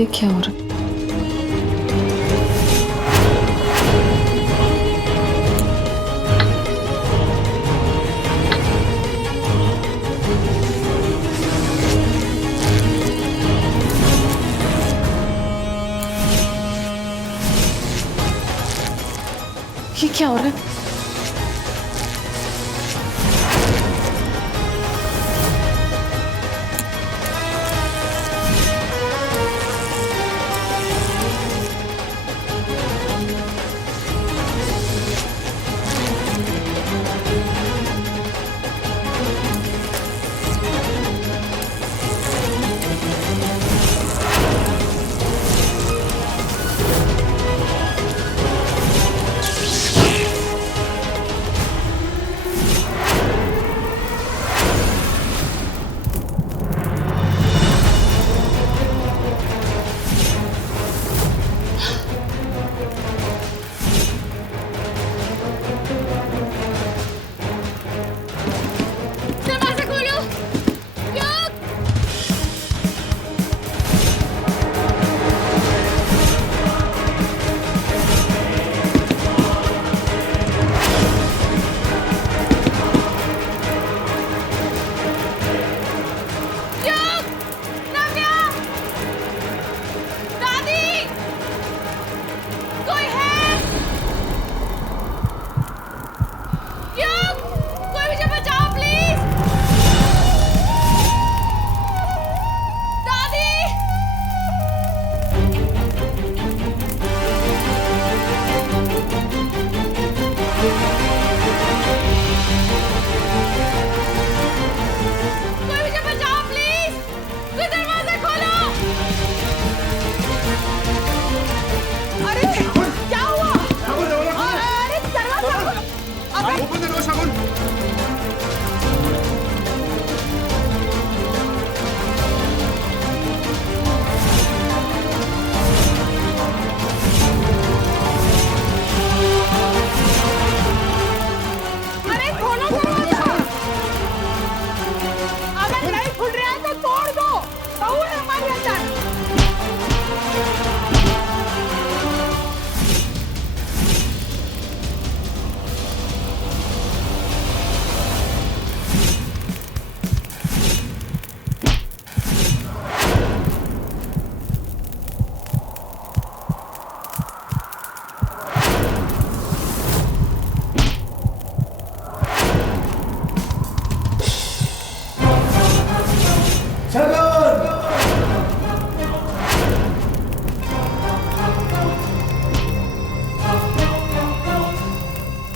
ये क्या हो रहा है? ये क्या हो रहा है? दरवाजा खोलो। युग! युग! नव्या! दादी! कोई है? युग! कोई मुझे बचाओ प्लीज! दादी! कोई मुझे बचाओ प्लीज! कोई दरवाजा खोलो! अरे क्या हुआ? अरे दरवाजा खोलो! अबे अरे खोलो दरवाजा! अगर नहीं खुल रहा है तो तोड़ दो। बहू है हमारे अंदर।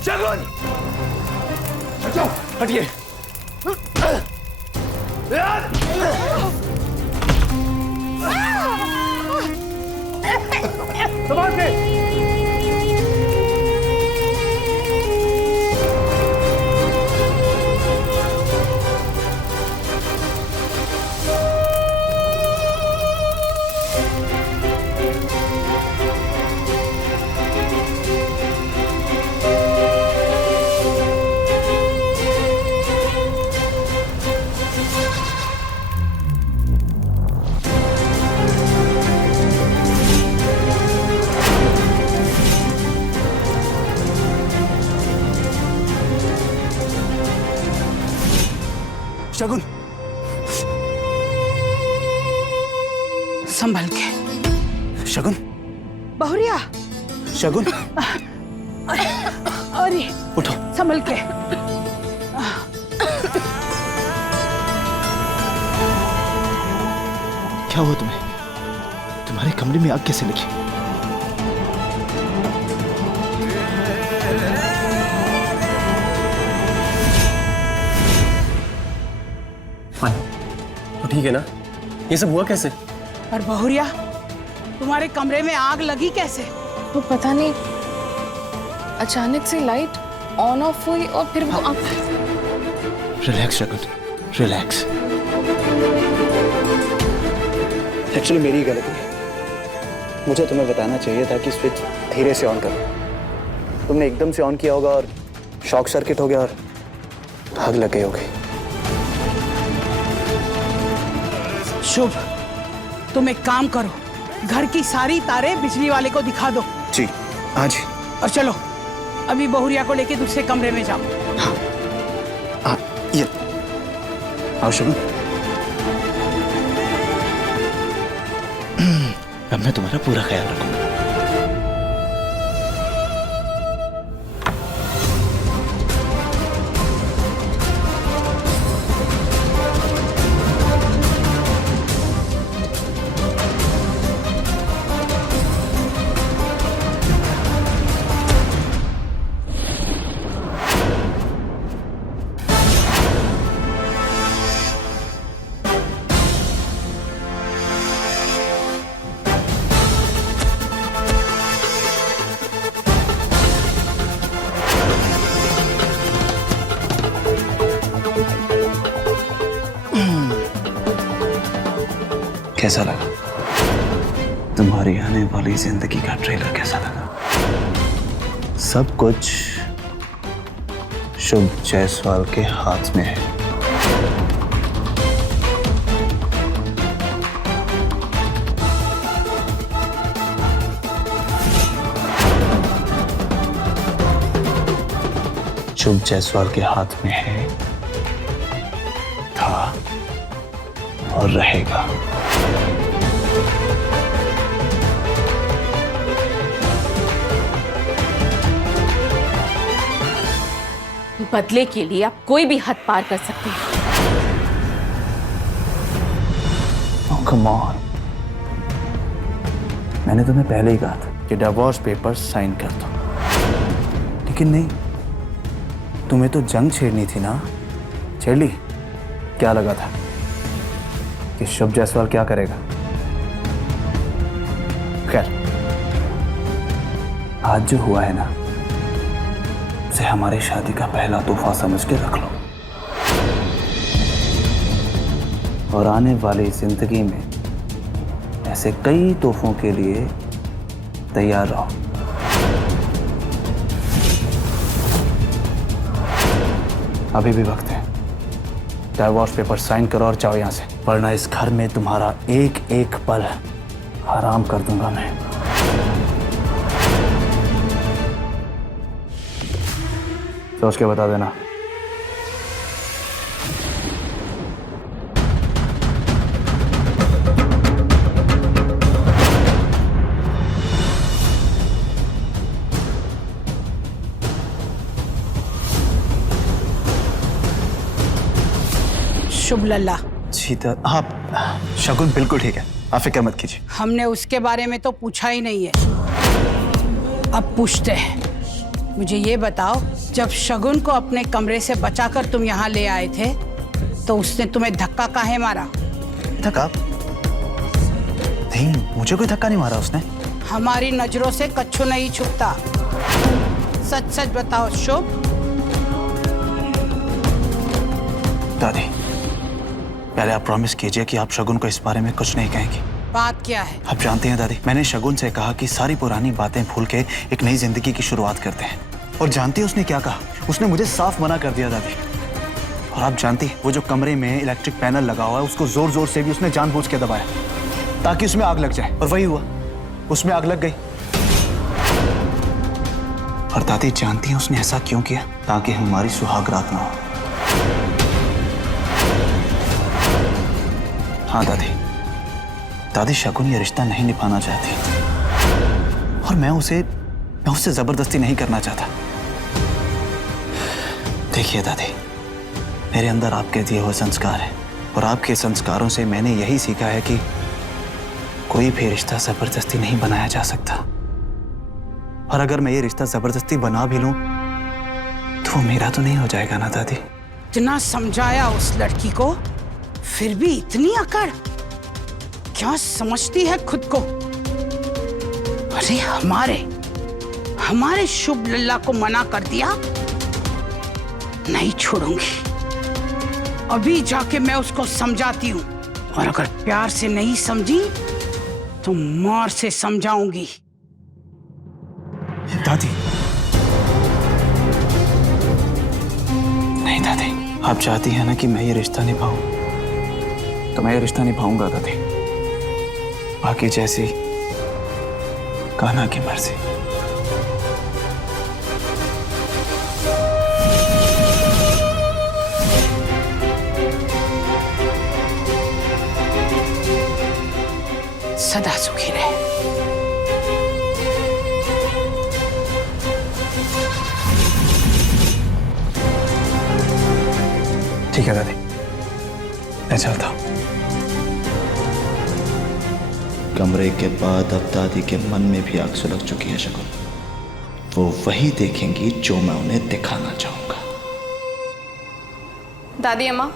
शगुन! हटिए। संभाल के। शगुन! संभल के। शगुन! बहुरिया! शगुन! अरे उठो। संभल के। क्या हुआ तुम्हें? तुम्हारे कमरे में आग कैसे लगी? तो ठीक है ना? ये सब हुआ कैसे? और बहुरिया, तुम्हारे कमरे में आग लगी कैसे? वो पता नहीं, अचानक से लाइट ऑन ऑफ हुई और फिर वो रिलैक्स शगुन, रिलैक्स। एक्चुअली मेरी ही गलती है। मुझे तुम्हें बताना चाहिए था कि स्विच धीरे से ऑन करो। तुमने एकदम से ऑन किया होगा और शॉक सर्किट हो गया और आग लग गई होगी। शुभ, तुम एक काम करो, घर की सारी तारें बिजली वाले को दिखा दो। जी हाँ जी। और चलो अभी बहुरिया को लेके दूसरे कमरे में जाओ। हाँ ये आओ शगुन। अब मैं तुम्हारा पूरा ख्याल रखूंगा। कैसा लगा तुम्हारी आने वाली जिंदगी का ट्रेलर? कैसा लगा? सब कुछ शुभ जायसवाल के हाथ में है। शुभ जायसवाल के हाथ में है, था और रहेगा। बदले के लिए आप कोई भी हद पार कर सकते हैं। Oh, come on. मैंने तुम्हें पहले ही कहा था कि डिवोर्स पेपर साइन कर दो, लेकिन नहीं, तुम्हें तो जंग छेड़नी थी ना। छेड़ ली। क्या लगा था कि शुभ जायसवाल क्या करेगा? खैर, आज जो हुआ है ना, उसे हमारी शादी का पहला तोहफा समझ के रख लो, और आने वाली जिंदगी में ऐसे कई तोहफों के लिए तैयार रहो। अभी भी वक्त है। डिवोर्स पेपर साइन करो और जाओ यहां से, वरना इस घर में तुम्हारा एक एक पल हराम कर दूंगा मैं। सोच के बता देना। शुभ लल्ला, जी तो हाँ, शगुन बिल्कुल ठीक है, आप फिक्र मत कीजिए। हमने उसके बारे में तो पूछा ही नहीं है। अब पूछते हैं। मुझे ये बताओ, जब शगुन को अपने कमरे से बचाकर तुम यहाँ ले आए थे, तो उसने तुम्हें धक्का काहे मारा? धक्का? नहीं, मुझे कोई धक्का नहीं मारा उसने। हमारी नजरों से कच्छू नहीं छुपता। सच सच बताओ शुभ। दादी, पहले आप प्रॉमिस कीजिए कि आप शगुन को इस बारे में कुछ नहीं कहेंगी। बात क्या है? आप जानते हैं दादी, मैंने शगुन से कहा कि सारी पुरानी बातें भूल के एक नई जिंदगी की शुरुआत करते हैं, और जानती है उसने क्या कहा? उसने मुझे साफ मना कर दिया दादी। और आप जानती है, वो जो कमरे में इलेक्ट्रिक पैनल लगा हुआ है, उसको जोर जोर से भी उसने जानबूझ के दबाया ताकि उसमें आग लग जाए, और वही हुआ, उसमें आग लग गई। और दादी जानती है उसने ऐसा क्यों किया? ताकि हमारी सुहाग रात ना हो। हाँ दादी, दादी शगुन ये रिश्ता नहीं निभाना चाहती, और मैं उससे जबरदस्ती नहीं करना चाहता। देखिए दादी, मेरे अंदर आपके दिए हुए संस्कार हैं, और आपके संस्कारों से मैंने यही सीखा है कि कोई भी रिश्ता जबरदस्ती नहीं बनाया जा सकता। और अगर मैं ये रिश्ता जबरदस्ती बना भी लूं, तो वो मेरा तो नहीं हो जाएगा ना दादी। इतना समझाया उस लड़की को, फिर भी इतनी अकड़। क्या समझती है खुद को? अरे हमारे शुभ लल्ला को मना कर दिया, नहीं छोड़ूंगी। अभी जाके मैं उसको समझाती हूँ, और अगर प्यार से नहीं समझी तो मार से समझाऊंगी। दादी, नहीं दादी, आप चाहती हैं ना कि मैं ये रिश्ता निभाऊं, तो मैं ये रिश्ता निभाऊंगा दादी। बाकी जैसी कान्हा की मर्जी। सदा सुखी रहे। ठीक है दादी, मैं चलता हूं। कमरे के बाद अब दादी के मन में भी आग सुलग चुकी है शकुन। वो वही देखेंगी जो मैं उन्हें दिखाना चाहूंगा। दादी अम्मा,